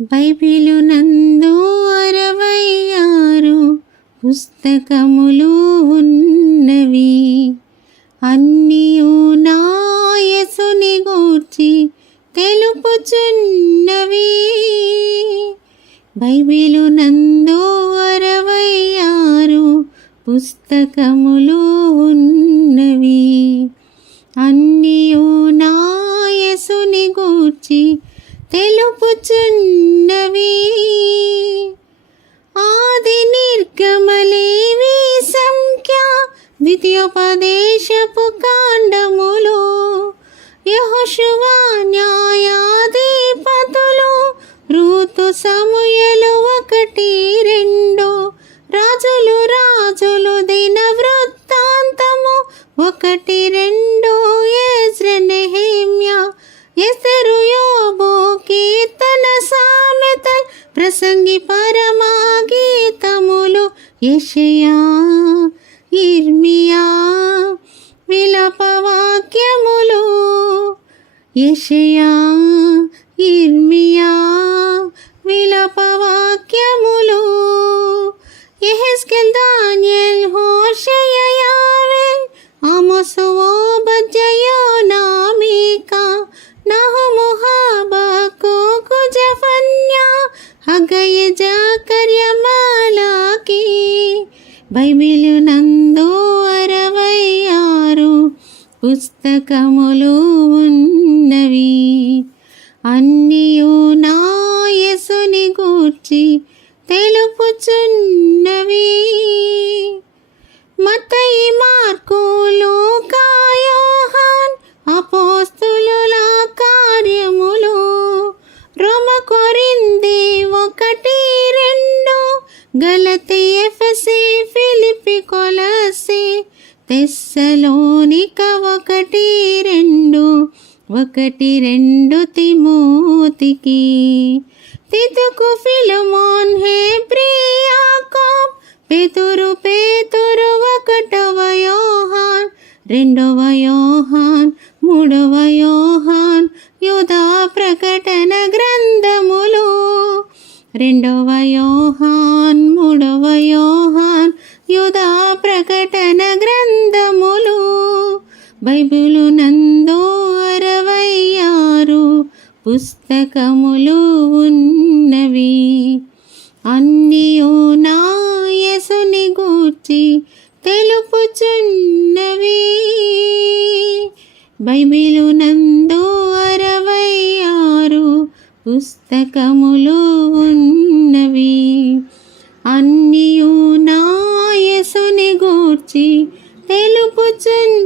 Bible నందు అరవై ఆరు పుస్తకములు ఉన్నవి. అన్నియు నాయసుని గూర్చి తెలుపుచున్నవి. బైబిలు నందు అరవై ఆరు పుస్తకములు ఉన్నవి. తెలుపుచున్నవి ఆది నిర్గమలేవి సంఖ్య ద్వితీయోపదేశపు కాండములు. యహోశువ న్యాయాధిపతులు ఋతు సమయలు ఒకటి రెండు. రాజులు రాజులు దిన వృత్తాంతము ఒకటి రెండు. సామెత ప్రసంగి పరమా గీతములు యెషయా ఇర్మియా విలపవాక్యములు యషయా ఇర్మియా విలపవాక్యములు హగ్గయ జకర్య మలాకి బైబిలు నందు అరవై ఆరు పుస్తకములు ఉన్నవి. అన్ని గలతి ఎఫసి ఫిలిపి కొలసి తెస్సలోనిక ఒకటి రెండు ఒకటి రెండు తిమోతికి. తితుకు ఫిలమోన్ హే ప్రియాకో పేతురు పేతురు ఒకటవ యోహాన్ రెండవ యోహాన్ మూడవ యోహాన్ యుధా ప్రకటన గ్రంథములు రెండవ యోహాన్ మూడవ యోహాన్ యుధా ప్రకటన గ్రంథములు. బైబిలు నందో అరవై ఆరు పుస్తకములు ఉన్నవి. అన్నియు నాయసుని గూర్చి తెలుపుచున్నవి. బైబిలు నందు పుస్తకములో ఉన్నవి. అన్నియు నాయసుని గూర్చి తెలుపుచున్నవి.